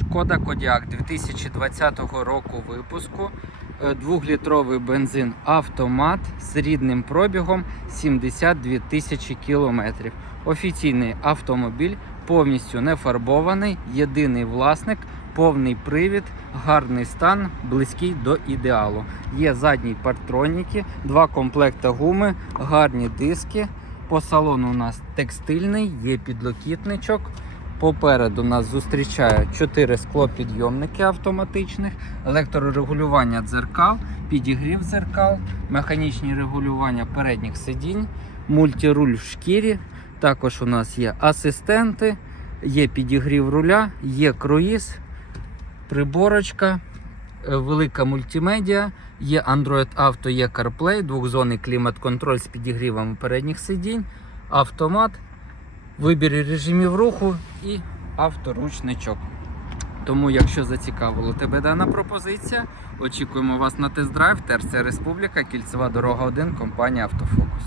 Шкода Кодіак 2020 року випуску. Е, Двохлітровий бензин автомат з рідним пробігом 72 тисячі кілометрів. Офіційний автомобіль повністю не фарбований, єдиний власник, повний привід, гарний стан, близький до ідеалу. Є задні партроніки, два комплекти гуми, гарні диски. По салону у нас текстильний, є підлокітничок. Попереду нас зустрічає 4 склопідйомники автоматичних, електрорегулювання дзеркал, підігрів дзеркал, механічні регулювання передніх сидінь, мультируль в шкірі. Також у нас є асистенти, є підігрів руля, є круїз, приборочка, е, велика мультимедіа, є Android Auto, є CarPlay, двохзонний клімат-контроль з підігрівами передніх сидінь, автомат, вибір режимів руху і авторучничок. Тому, якщо зацікавило тебе дана пропозиція, очікуємо вас на тест-драйв. Терця Республіка, Кільцева дорога 1, компанія Автофокус.